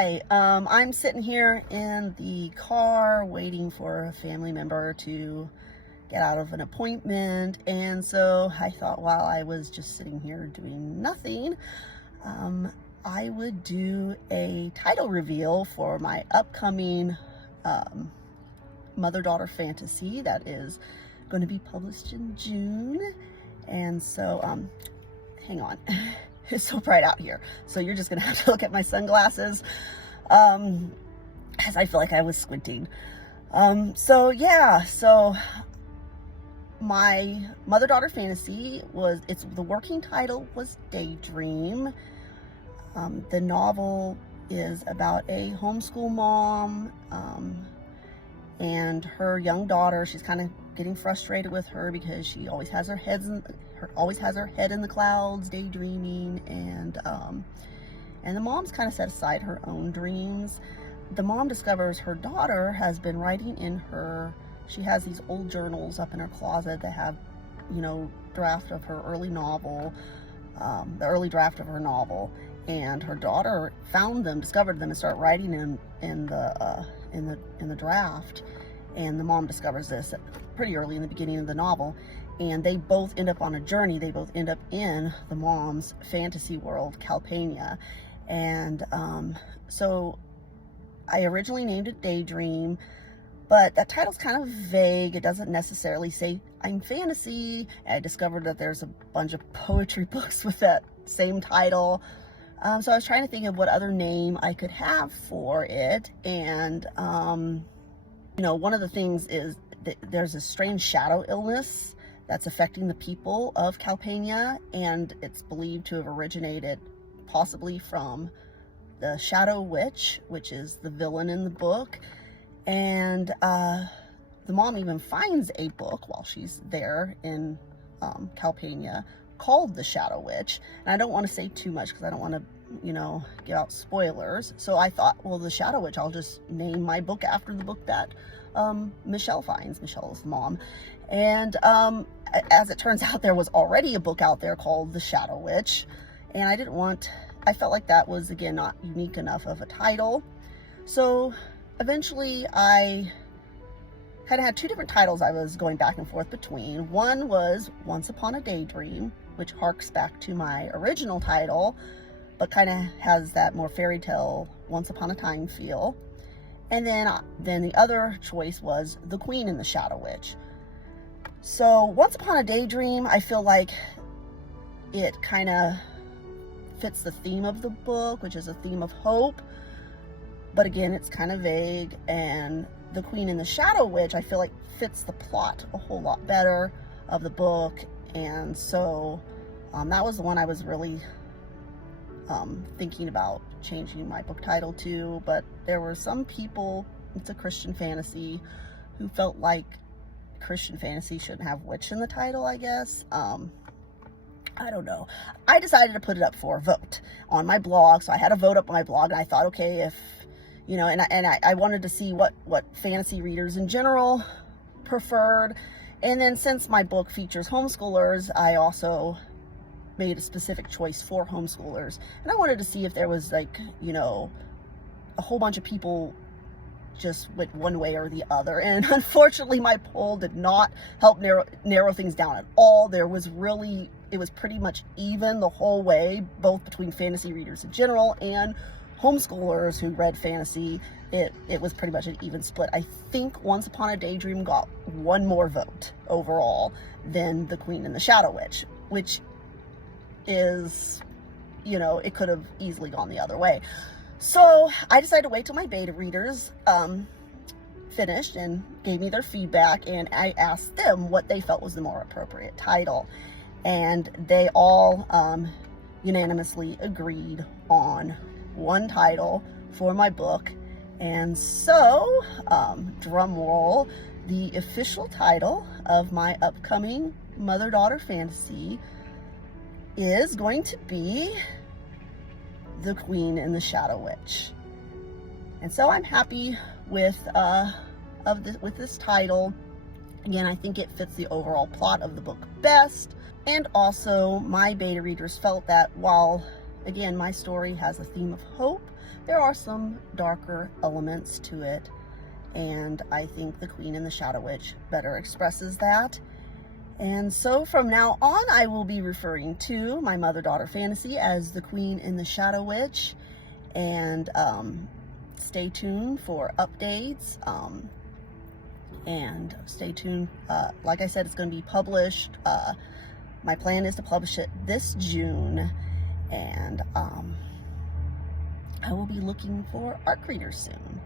Hi, I'm sitting here in the car waiting for a family member to get out of an appointment, and so I thought while I was just sitting here doing nothing, I would do a title reveal for my upcoming mother-daughter fantasy that is going to be published in June. And so, hang on. It's so bright out here, so you're just gonna have to look at my sunglasses, as I feel like I was squinting. So my mother-daughter fantasy the working title was Daydream. The novel is about a homeschool mom, and her young daughter. She's kind of getting frustrated with her because she always has her head in the clouds, daydreaming, and the mom's kind of set aside her own dreams. The mom discovers her daughter has been writing in she has these old journals up in her closet that have, draft of her early novel, the early draft of her novel, and her daughter discovered them, and started writing in the draft. And the mom discovers this pretty early in the beginning of the novel, and they both end up on a journey. They both end up in the mom's fantasy world, Calpania. And so I originally named it Daydream, but that title's kind of vague. It doesn't necessarily say I'm fantasy. And I discovered that there's a bunch of poetry books with that same title. So I was trying to think of what other name I could have for it. And, one of the things is that there's a strange shadow illness that's affecting the people of Calpania, and it's believed to have originated possibly from the Shadow Witch, which is the villain in the book. And the mom even finds a book while she's there in Calpania called the Shadow Witch. And I don't want to say too much because I don't want to give out spoilers. So I thought, well, the Shadow Witch, I'll just name my book after the book that Michelle finds. Michelle is the mom. And as it turns out, there was already a book out there called The Shadow Witch, and I felt like that was, again, not unique enough of a title. So eventually I had two different titles I was going back and forth between. One was Once Upon a Daydream, which harks back to my original title, but kind of has that more fairy tale Once Upon a Time feel. And then the other choice was The Queen and the Shadow Witch. So Once Upon a Daydream, I feel like it kind of fits the theme of the book, which is a theme of hope, but again, it's kind of vague. And The Queen and the Shadow Witch, I feel like fits the plot a whole lot better of the book. And so that was the one I was really thinking about changing my book title to. But there were some people, it's a Christian fantasy, who felt like Christian fantasy shouldn't have witch in the title, I guess. I don't know. I decided to put it up for a vote on my blog. So I had a vote up on my blog, and I thought, okay, if I wanted to see what fantasy readers in general preferred. And then since my book features homeschoolers, I also made a specific choice for homeschoolers. And I wanted to see if there was a whole bunch of people just went one way or the other. And unfortunately, my poll did not help narrow things down at all. It was pretty much even the whole way, both between fantasy readers in general and homeschoolers who read fantasy. It was pretty much an even split. I think Once Upon a Daydream got one more vote overall than The Queen and the Shadow Witch, which is, it could have easily gone the other way. So I decided to wait till my beta readers finished and gave me their feedback, and I asked them what they felt was the more appropriate title. And they all unanimously agreed on one title for my book. And so, drum roll, the official title of my upcoming mother-daughter fantasy is going to be The Queen and the Shadow Witch. And so I'm happy with this title. Again, I think it fits the overall plot of the book best. And also, my beta readers felt that while, again, my story has a theme of hope, there are some darker elements to it, and I think The Queen and the Shadow Witch better expresses that. And so from now on, I will be referring to my mother-daughter fantasy as The Queen and the Shadow Witch. And stay tuned for updates. And stay tuned. Like I said, it's going to be published. My plan is to publish it this June. And I will be looking for ARC readers soon.